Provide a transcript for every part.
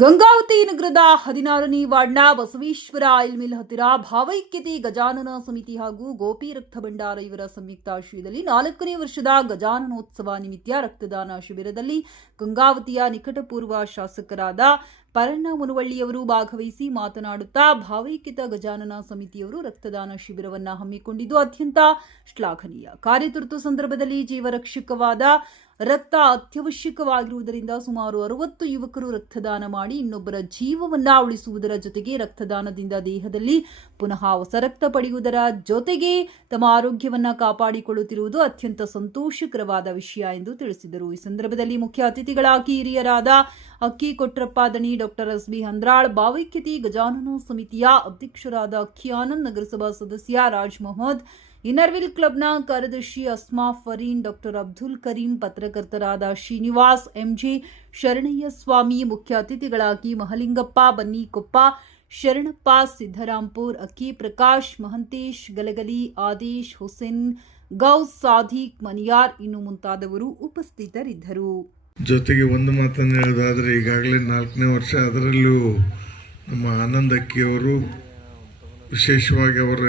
ಹದಿನಾರನೇ ವಾರ್ಡ್ನ Basaveshwara oil mill ಹತ್ತಿರ ಭಾವೈಕ್ಯತೆ ಗಜಾನನ ಸಮಿತಿ ಹಾಗೂ ಗೋಪಿ ರಕ್ತ ಭಂಡಾರ ಇವರ ಸಂಯುಕ್ತ ಆಶ್ರಯದಲ್ಲಿ ನಾಲ್ಕನೇ ವರ್ಷದ ಗಜಾನನೋತ್ಸವ ನಿಮಿತ್ತ ರಕ್ತದಾನ ಶಿಬಿರದಲ್ಲಿ ಗಂಗಾವತಿಯ ನಿಕಟಪೂರ್ವ ಶಾಸಕರಾದ ಪರಣ್ಣ ಮುನವಳ್ಳಿಯವರು ಭಾಗವಹಿಸಿ ಮಾತನಾಡುತ್ತಾ ಭಾವೈಕ್ಯತಾ ಗಜಾನನ ಸಮಿತಿಯವರು ರಕ್ತದಾನ ಶಿಬಿರವನ್ನ ಹಮ್ಮಿಕೊಂಡಿದ್ದು ಅತ್ಯಂತ ಶ್ಲಾಘನೀಯ. ಕಾರ್ಯತುರ್ತು ಸಂದರ್ಭದಲ್ಲಿ ಜೀವರಕ್ಷಕವಾದ ರಕ್ತ ಅತ್ಯವಶ್ಯಕವಾಗಿರುವುದರಿಂದ ಸುಮಾರು ಅರವತ್ತು ಯುವಕರು ರಕ್ತದಾನ ಮಾಡಿ ಇನ್ನೊಬ್ಬರ ಜೀವವನ್ನ ಉಳಿಸುವುದರ ಜೊತೆಗೆ ರಕ್ತದಾನದಿಂದ ದೇಹದಲ್ಲಿ ಪುನಃ ಹೊಸ ರಕ್ತ ಪಡೆಯುವುದರ ಜೊತೆಗೆ ತಮ್ಮ ಆರೋಗ್ಯವನ್ನ ಕಾಪಾಡಿಕೊಳ್ಳುತ್ತಿರುವುದು ಅತ್ಯಂತ ಸಂತೋಷಕರವಾದ ವಿಷಯ ಎಂದು ತಿಳಿಸಿದರು. ಈ ಸಂದರ್ಭದಲ್ಲಿ ಮುಖ್ಯ ಅತಿಥಿಗಳಾಗಿ ಹಿರಿಯರಾದ ಅಕ್ಕಿ ಕೊಟ್ರಪ್ಪ, ದಣಿ ಡಾಕ್ಟರ್ ಎಸ್ ಬಿ ಹಂದ್ರಾಳ್ ಭಾವೈಕ್ಯತೆ ಗಜಾನನ ಸಮಿತಿಯ ಅಧ್ಯಕ್ಷರಾದ ಅಖಿಯಾನಂದ್ ನಗರಸಭಾ ಸದಸ್ಯ ರಾಜ್ ಮೊಹಮ್ಮದ್, ಇನ್ನರ್ವಿಲ್ ಕ್ಲಬ್ನ ಕಾರ್ಯದರ್ಶಿ ಅಸ್ಮಾ ಫರೀನ್, ಡಾಕ್ಟರ್ ಅಬ್ದುಲ್ ಕರೀಂ, ಪತ್ರಕರ್ತರಾದ ಶ್ರೀನಿವಾಸ್, ಎಂಜಿ ಶರಣಯ್ಯ ಸ್ವಾಮಿ, ಮುಖ್ಯ ಅತಿಥಿಗಳಾಗಿ ಮಹಲಿಂಗಪ್ಪ, ಬನ್ನಿಕೊಪ್ಪ, ಶರಣಪ್ಪ, ಸಿದ್ದರಾಂಪುರ್, ಅಕ್ಕಿ ಪ್ರಕಾಶ್, ಮಹಂತೇಶ್, ಗಲಗಲಿ, ಆದೇಶ್, ಹುಸೇನ್, ಗೌಸ್, ಸಾಧಿಕ್, ಮನಿಯಾರ್ ಇನ್ನು ಮುಂತಾದವರು ಉಪಸ್ಥಿತರಿದ್ದರು. ಜೊತೆಗೆ ಒಂದು ಮಾತನ್ನು ಹೇಳೋದಾದರೆ, ಈಗಾಗಲೇ ನಾಲ್ಕನೇ ವರ್ಷ ಅದರಲ್ಲೂ ನಮ್ಮ ಆನಂದ್ ಅಕ್ಕಿಯವರು ವಿಶೇಷವಾಗಿ ಅವರ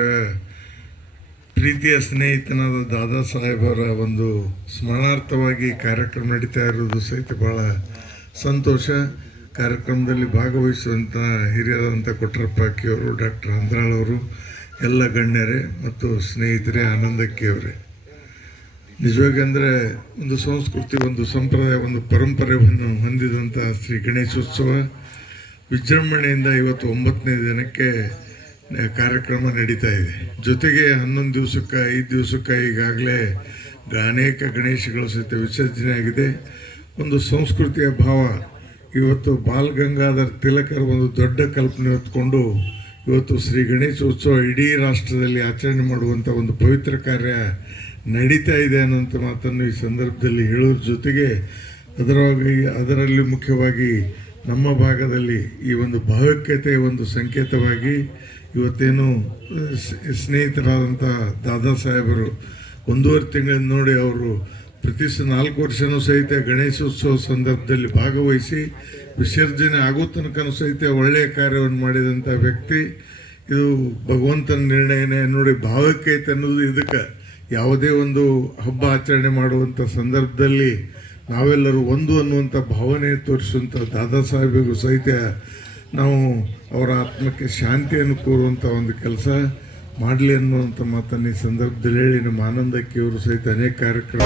ಪ್ರೀತಿಯ ಸ್ನೇಹಿತನಾದ ದಾದಾ ಸಾಹೇಬರ ಒಂದು ಸ್ಮರಣಾರ್ಥವಾಗಿ ಕಾರ್ಯಕ್ರಮ ನಡೀತಾ ಇರೋದು ಸಹಿತ ಭಾಳ ಸಂತೋಷ. ಕಾರ್ಯಕ್ರಮದಲ್ಲಿ ಭಾಗವಹಿಸುವಂಥ ಹಿರಿಯರಾದಂಥ ಕೊಟ್ರಪ್ಪ ಅಕ್ಕಿಯವರು, ಡಾಕ್ಟರ್ ಅಂದ್ರಾಳವರು ಎಲ್ಲ ಗಣ್ಯರೇ ಮತ್ತು ಸ್ನೇಹಿತರೇ, ಆನಂದ್ ಅಕ್ಕಿಯವರೇ ನಿಜವಾಗಿ ಒಂದು ಸಂಸ್ಕೃತಿ, ಒಂದು ಸಂಪ್ರದಾಯ, ಒಂದು ಪರಂಪರೆಯನ್ನು ಹೊಂದಿದಂಥ ಶ್ರೀ ಗಣೇಶೋತ್ಸವ ವಿಜೃಂಭಣೆಯಿಂದ ಇವತ್ತು ಒಂಬತ್ತನೇ ದಿನಕ್ಕೆ ಕಾರ್ಯಕ್ರಮ ನಡೀತಾ ಇದೆ. ಜೊತೆಗೆ ಹನ್ನೊಂದು ದಿವಸಕ್ಕೆ, ಐದು ದಿವಸಕ್ಕೆ ಈಗಾಗಲೇ ಅನೇಕ ಗಣೇಶಗಳ ಸಹಿತ ವಿಸರ್ಜನೆ ಆಗಿದೆ. ಒಂದು ಸಂಸ್ಕೃತಿಯ ಭಾವ, ಇವತ್ತು ಬಾಲ್ ಗಂಗಾಧರ್ ತಿಲಕರ ಒಂದು ದೊಡ್ಡ ಕಲ್ಪನೆ ಹೊತ್ಕೊಂಡು ಇವತ್ತು ಶ್ರೀ ಗಣೇಶೋತ್ಸವ ಇಡೀ ರಾಷ್ಟ್ರದಲ್ಲಿ ಆಚರಣೆ ಮಾಡುವಂಥ ಒಂದು ಪವಿತ್ರ ಕಾರ್ಯ ನಡೀತಾ ಇದೆ ಅನ್ನೋಂಥ ಮಾತನ್ನು ಈ ಸಂದರ್ಭದಲ್ಲಿ ಹೇಳೋದ್ರ ಜೊತೆಗೆ ಅದರವಾಗಿ, ಅದರಲ್ಲಿ ಮುಖ್ಯವಾಗಿ ನಮ್ಮ ಭಾಗದಲ್ಲಿ ಈ ಒಂದು ಭಾವೈಕ್ಯತೆಯ ಒಂದು ಸಂಕೇತವಾಗಿ ಇವತ್ತೇನು ಸ್ನೇಹಿತರಾದಂಥ ದಾದಾ ಸಾಹೇಬರು ಒಂದೂವರೆ ತಿಂಗಳಿಂದ ನೋಡಿ ಅವರು ಪ್ರತಿ ನಾಲ್ಕು ವರ್ಷನೂ ಸಹಿತ ಗಣೇಶೋತ್ಸವ ಸಂದರ್ಭದಲ್ಲಿ ಭಾಗವಹಿಸಿ ವಿಸರ್ಜನೆ ಆಗೋ ತನಕನೂ ಸಹಿತ ಒಳ್ಳೆಯ ಕಾರ್ಯವನ್ನು ಮಾಡಿದಂಥ ವ್ಯಕ್ತಿ. ಇದು ಭಗವಂತನ ನಿರ್ಣಯನೇ ನೋಡಿ ಭಾವೈಕ್ಯತೆ ಅನ್ನೋದು ಇದಕ್ಕೆ ಯಾವುದೇ ಒಂದು ಹಬ್ಬ ಆಚರಣೆ ಮಾಡುವಂಥ ಸಂದರ್ಭದಲ್ಲಿ ನಾವೆಲ್ಲರೂ ಒಂದು ಅನ್ನುವಂಥ ಭಾವನೆ ತೋರಿಸುವಂಥ ದಾದಾ ಸಾಹೇಬಿಗೂ ಸಹಿತ ನಾವು ಅವರ ಆತ್ಮಕ್ಕೆ ಶಾಂತಿಯನ್ನು ಕೋರುವಂಥ ಒಂದು ಕೆಲಸ ಮಾಡಲಿ ಅನ್ನುವಂಥ ಮಾತನ್ನು ಈ ಸಂದರ್ಭದಲ್ಲಿ ಹೇಳಿ ನಮ್ಮ ಆನಂದಕ್ಕೆ ಇವರು ಸಹಿತ ಅನೇಕ ಕಾರ್ಯಕ್ರಮ